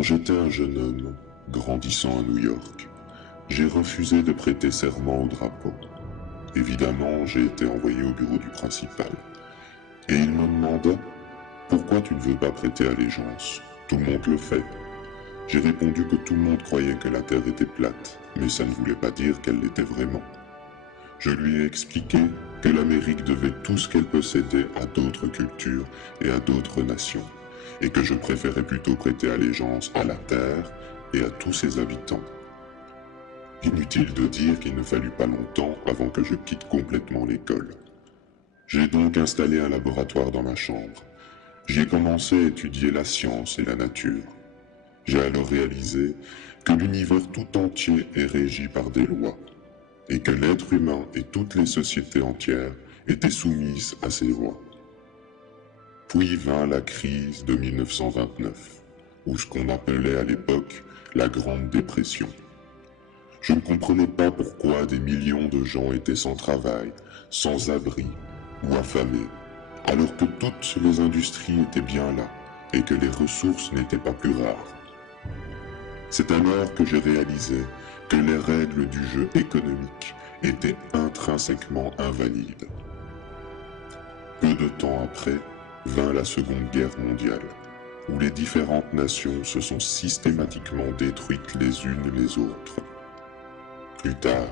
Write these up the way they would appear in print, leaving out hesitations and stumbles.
Quand j'étais un jeune homme, grandissant à New York, j'ai refusé de prêter serment au drapeau. Évidemment, j'ai été envoyé au bureau du principal. Et il me demanda « Pourquoi tu ne veux pas prêter allégeance? Tout le monde le fait. » J'ai répondu que tout le monde croyait que la Terre était plate, mais ça ne voulait pas dire qu'elle l'était vraiment. Je lui ai expliqué que l'Amérique devait tout ce qu'elle possédait à d'autres cultures et à d'autres nations, et que je préférais plutôt prêter allégeance à la Terre et à tous ses habitants. Inutile de dire qu'il ne fallut pas longtemps avant que je quitte complètement l'école. J'ai donc installé un laboratoire dans ma chambre. J'y ai commencé à étudier la science et la nature. J'ai alors réalisé que l'univers tout entier est régi par des lois, et que l'être humain et toutes les sociétés entières étaient soumises à ces lois. Puis vint la crise de 1929, ou ce qu'on appelait à l'époque la Grande Dépression. Je ne comprenais pas pourquoi des millions de gens étaient sans travail, sans abri ou affamés, alors que toutes les industries étaient bien là et que les ressources n'étaient pas plus rares. C'est alors que j'ai réalisé que les règles du jeu économique étaient intrinsèquement invalides. Peu de temps après, vint la Seconde Guerre mondiale, où les différentes nations se sont systématiquement détruites les unes les autres. Plus tard,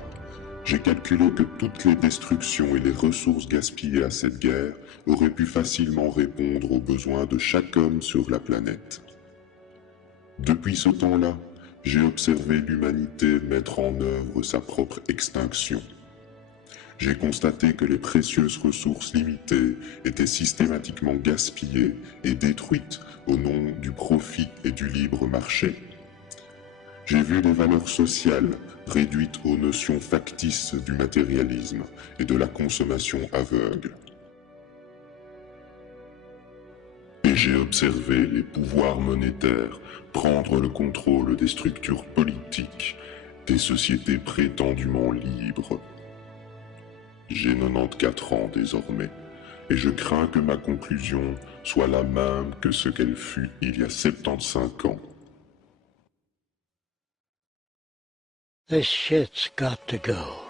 j'ai calculé que toutes les destructions et les ressources gaspillées à cette guerre auraient pu facilement répondre aux besoins de chaque homme sur la planète. Depuis ce temps-là, j'ai observé l'humanité mettre en œuvre sa propre extinction. J'ai constaté que les précieuses ressources limitées étaient systématiquement gaspillées et détruites au nom du profit et du libre marché. J'ai vu les valeurs sociales réduites aux notions factices du matérialisme et de la consommation aveugle. Et j'ai observé les pouvoirs monétaires prendre le contrôle des structures politiques des sociétés prétendument libres. J'ai 94 ans désormais, et je crains que ma conclusion soit la même que ce qu'elle fut il y a 75 ans. This shit's got to go.